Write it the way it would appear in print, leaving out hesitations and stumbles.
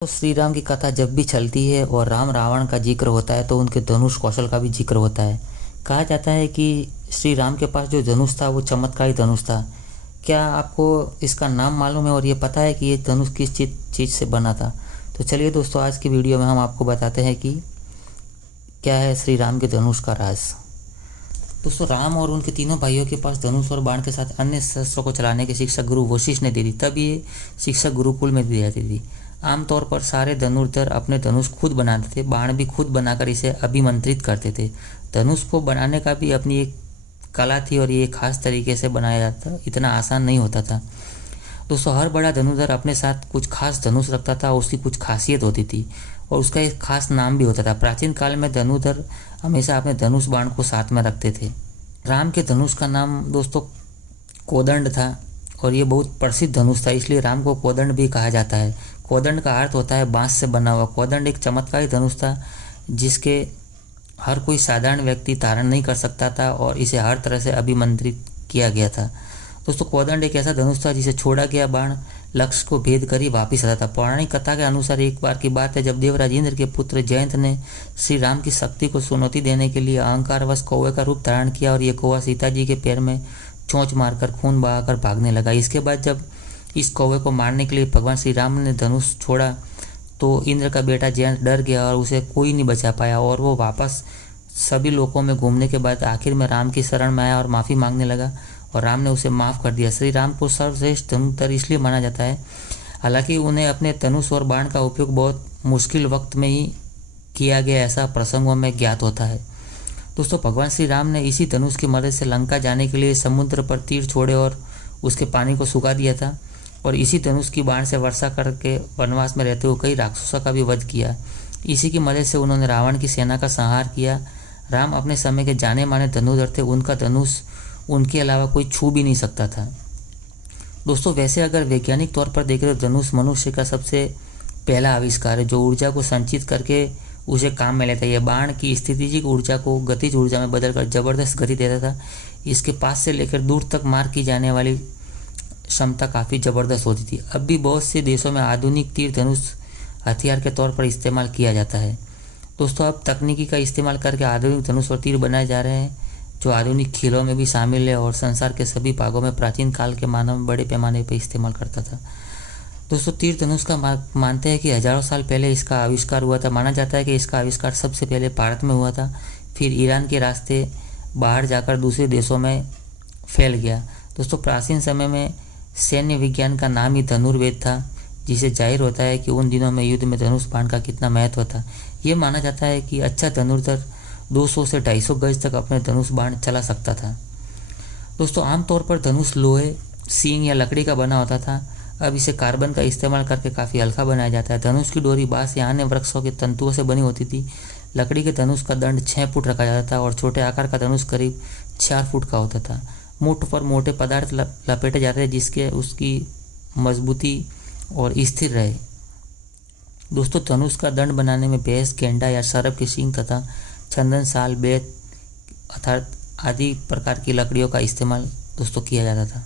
तो श्री राम की कथा जब भी चलती है और राम रावण का जिक्र होता है तो उनके धनुष कौशल का भी जिक्र होता है। कहा जाता है कि श्री राम के पास जो धनुष था वो चमत्कारी धनुष था। क्या आपको इसका नाम मालूम है और ये पता है कि ये धनुष किस चीज़ से बना था? तो चलिए दोस्तों, आज की वीडियो में हम आपको बताते हैं कि क्या है श्री राम के धनुष का राज। दोस्तों, राम और उनके तीनों भाइयों के पास धनुष और बाण के साथ अन्य शस्त्रों को चलाने की शिक्षा गुरु वशिष्ठ ने दे दी। तब ये शिक्षा गुरुकुल में दी जाती थी। आमतौर पर सारे धनुर्धर अपने धनुष खुद बनाते थे, बाण भी खुद बनाकर इसे अभिमंत्रित करते थे। धनुष को बनाने का भी अपनी एक कला थी और ये खास तरीके से बनाया जाता, इतना आसान नहीं होता था। दोस्तों, हर बड़ा धनुर्धर अपने साथ कुछ खास धनुष रखता था, उसकी कुछ खासियत होती थी और उसका एक खास नाम भी होता था। प्राचीन काल में धनुर्धर हमेशा अपने धनुष बाण को साथ में रखते थे। राम के धनुष का नाम दोस्तों कोदंड था और ये बहुत प्रसिद्ध धनुष था, इसलिए राम को कोदंड भी कहा जाता है। कोदंड का अर्थ होता है बांस से बना हुआ। कोदंड एक चमत्कारी धनुष था जिसके हर कोई साधारण व्यक्ति धारण नहीं कर सकता था और इसे हर तरह से अभिमंत्रित किया गया था। दोस्तों, कोदंड एक ऐसा धनुष था जिसे छोड़ा गया बाण लक्ष्य को भेद कर ही वापिस आता था। पौराणिक कथा के अनुसार एक बार की बात है जब देवराज इंद्र के पुत्र जयंत ने श्री राम की शक्ति को चुनौती देने के लिए अहंकारवश कौवे का रूप धारण किया और ये कौवा सीता जी के पैर में चोंच मारकर खून बहाकर भागने लगा। इसके बाद जब इस कौवे को मारने के लिए भगवान श्री राम ने धनुष छोड़ा तो इंद्र का बेटा जयंत डर गया और उसे कोई नहीं बचा पाया और वो वापस सभी लोकों में घूमने के बाद आखिर में राम की शरण में आया और माफ़ी मांगने लगा और राम ने उसे माफ़ कर दिया। श्री राम को सर्वश्रेष्ठ धनुर्धर इसलिए माना जाता है, हालांकि उन्हें अपने धनुष और बाण का उपयोग बहुत मुश्किल वक्त में ही किया गया, ऐसा प्रसंगों में ज्ञात होता है। दोस्तों, भगवान श्री राम ने इसी धनुष की मदद से लंका जाने के लिए समुद्र पर तीर छोड़े और उसके पानी को सुखा दिया था और इसी धनुष की बाण से वर्षा करके वनवास में रहते हुए कई राक्षसों का भी वध किया। इसी की मदद से उन्होंने रावण की सेना का संहार किया। राम अपने समय के जाने माने धनुर्धर थे, उनका धनुष उनके अलावा कोई छू भी नहीं सकता था। दोस्तों, वैसे अगर वैज्ञानिक तौर पर देखें तो धनुष मनुष्य का सबसे पहला आविष्कार है जो ऊर्जा को संचित करके उसे काम में लेता है। यह बाण की स्थितिज ऊर्जा को गतिज ऊर्जा में बदलकर जबरदस्त गति देता था। इसके पास से लेकर दूर तक मार की जाने वाली क्षमता काफ़ी ज़बरदस्त होती थी। अब भी बहुत से देशों में आधुनिक तीर धनुष हथियार के तौर पर इस्तेमाल किया जाता है। दोस्तों, अब तकनीकी का इस्तेमाल करके आधुनिक धनुष और तीर बनाए जा रहे हैं जो आधुनिक खेलों में भी शामिल है और संसार के सभी भागों में प्राचीन काल के मानव बड़े पैमाने पर इस्तेमाल करता था। दोस्तों, तीर धनुष का मानते हैं कि हजारों साल पहले इसका आविष्कार हुआ था। माना जाता है कि इसका आविष्कार सबसे पहले भारत में हुआ था, फिर ईरान के रास्ते बाहर जाकर दूसरे देशों में फैल गया। दोस्तों, प्राचीन समय में सैन्य विज्ञान का नाम ही धनुर्वेद था, जिसे जाहिर होता है कि उन दिनों में युद्ध में धनुष बाण का कितना महत्व था। ये माना जाता है कि अच्छा धनुर्धर 200 से 250 गज तक अपने धनुष बाण चला सकता था। दोस्तों, आमतौर पर धनुष लोहे, सींग या लकड़ी का बना होता था। अब इसे कार्बन का इस्तेमाल करके काफ़ी हल्का बनाया जाता है। धनुष की डोरी बाँस या अन्य वृक्षों के तंतुओं से बनी होती थी। लकड़ी के धनुष का दंड 6 फुट रखा जाता था और छोटे आकार का धनुष करीब 4 फुट का होता था। मुठ पर मोटे पदार्थ लपेटे जाते थे जिसके उसकी मजबूती और स्थिर रहे। दोस्तों, धनुष का दंड बनाने में भैंस, गेंडा या सरप की सींग तथा चंदन, साल, बेत अर्थात आदि प्रकार की लकड़ियों का इस्तेमाल दोस्तों किया जाता था।